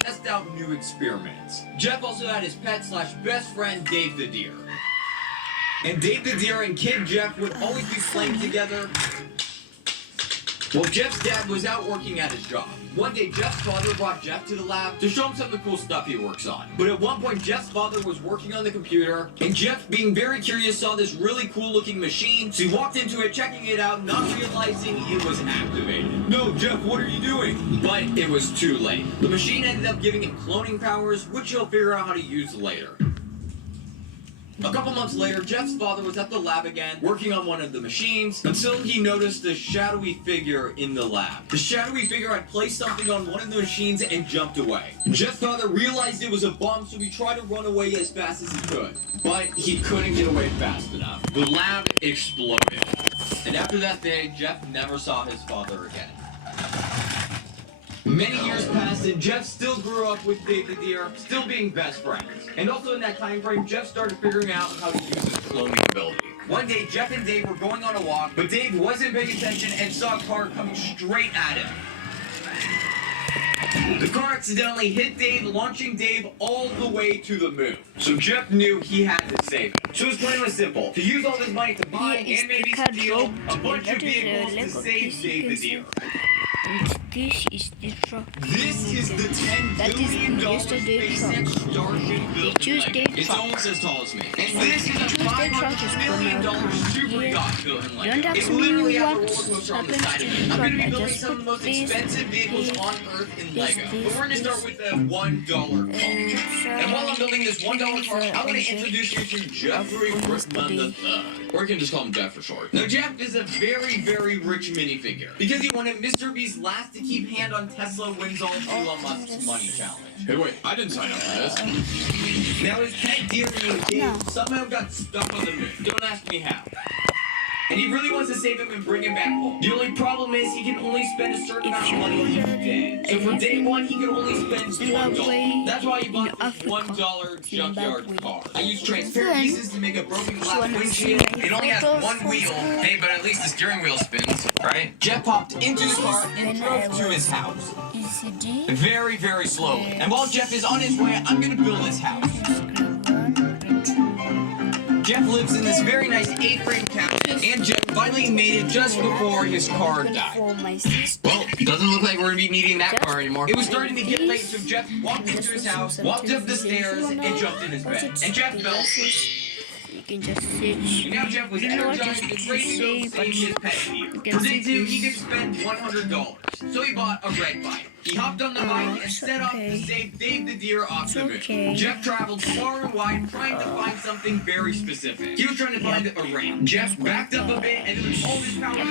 test out new experiments. Jeff also had his pet/best friend, Dave the deer. And Dave the deer and Kid Jeff would always be playing together. Well, Jeff's dad was out working at his job. One day, Jeff's father brought Jeff to the lab to show him some of the cool stuff he works on. But at one point, Jeff's father was working on the computer, and Jeff, being very curious, saw this really cool-looking machine. So he walked into it, checking it out, not realizing it was activated. "No, Jeff, what are you doing?" But it was too late. The machine ended up giving him cloning powers, which he'll figure out how to use later. A couple months later, Jeff's father was at the lab again, working on one of the machines, until he noticed a shadowy figure in the lab. The shadowy figure had placed something on one of the machines and jumped away. Jeff's father realized it was a bomb, so he tried to run away as fast as he could. But he couldn't get away fast enough. The lab exploded. And after that day, Jeff never saw his father again. Many years passed, and Jeff still grew up with Dave the deer, still being best friends. And also in that time frame, Jeff started figuring out how to use his cloning ability. One day, Jeff and Dave were going on a walk, but Dave wasn't paying attention and saw a car coming straight at him. The car accidentally hit Dave, launching Dave all the way to the moon. So Jeff knew he had to save him. So his plan was simple: to use all his money to buy and maybe steal a bunch of vehicles to save Dave the deer. This is the truck. This is the $10 billion SpaceX Starship built Lego. It's almost as tall as me. And this is a $500 million super yacht built in Lego. It literally has a roller coaster on the side of it. I'm going to be building some of the most expensive vehicles on Earth in Lego. But we're going to start with a $1 car. And while I'm building this $1 car, I want to introduce you to Jeffrey Brickman III. Or you can just call him Jeff for short. Now, Jeff is a very, very rich minifigure. Because he wanted Mr. Beast's last to keep hand on Tesla wins all Elon Musk's money challenge. Hey, wait, I didn't sign up for this. Now his pet deer named Dave somehow got stuck on the moon. Don't ask me how. And he really wants to save him and bring him back home. The only problem is he can only spend a certain amount of money each day. So for day one, he can only spend $1. That's why he bought this $1 junkyard car. I used transparent pieces to make a broken glass windshield. It only has one wheel. Hey, but at least the steering wheel spins, right? Jeff hopped into the car and drove to his house. Very, very slowly. And while Jeff is on his way, I'm gonna build his house. Jeff lives in this very nice 8-frame cabinet, and Jeff finally made it just before his car died. Well, it doesn't look like we're going to be needing that car anymore. It was starting to get late, so Jeff walked into his house, walked up the stairs, and jumped in his bed. And Jeff fell asleep. You can just sit. And now Jeff was energized and ready to go save his pet deer. For day 2, he could spend $100. So he bought a red bike. He hopped on the bike and set off to save Dave the deer off the moon. Jeff traveled far and wide trying to find something very specific. He was trying to find a ramp. Jeff backed up a bit and with all his power